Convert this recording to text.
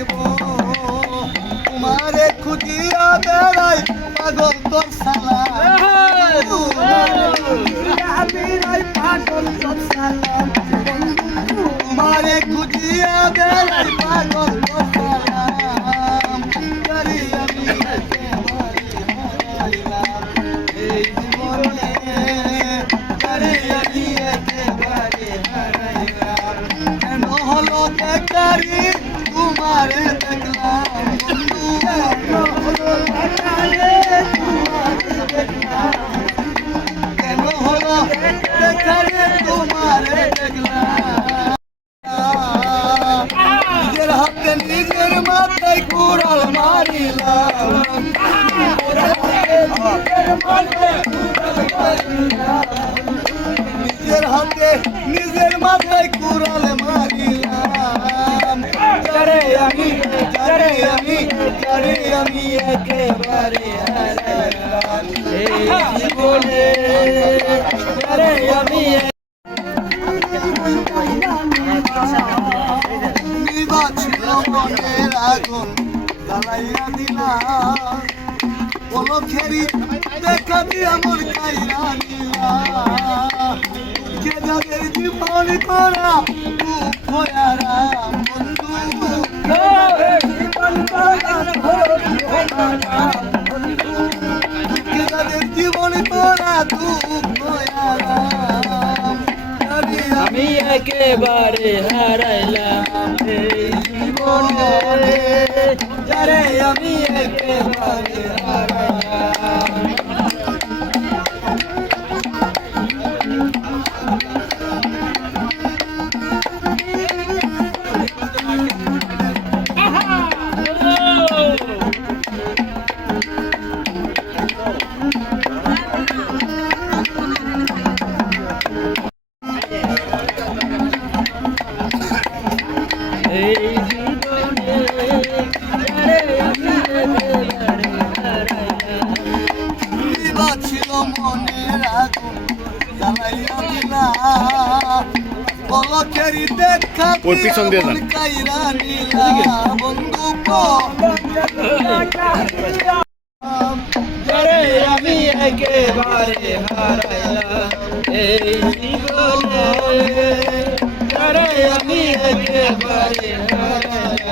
দেখবো তোমারে খুঁজিয়া বেড়াই পাগল তোর সালা তোমারে খুঁজিয়া বেড়াই পাগল তোর সালাম করি আমি এই জীবনে করি আমি একেবারে হারাইলাম কেন হলো দেখারি তোমারে দেখলাম বন্ধু কেন হলো দেখারি তোমারে দেখলাম নিজের হাতে নিজের মাথায় কুড়াল মারিলাম নিজের হাতে নিজের মাথায় কুড়াল মারিলাম আমি একেবারে হারাইলাম এই জীবনে আমি ছিল মনের আগুন জ্বালাইয়া দিলাম পলকেরই দেখা দিয়া মোর কাইরা দিলাম কে যাদের জীবন করা দুঃখ আরাম বন্ধু কে যাদের জীবন করা দুঃখ আরাম আমি একেবারে হারাইলাম এই জীবনে যারে আমি একেবারে হারাইলাম এই জীবনে ছিল মনের আগুন জ্বালাইয়া দিলাম পলকেরই দেখা কাইরা নিলাম বন্ধু আমি একেবারে হারাইলাম এই জীবনে আমি একেবারে হারাইলাম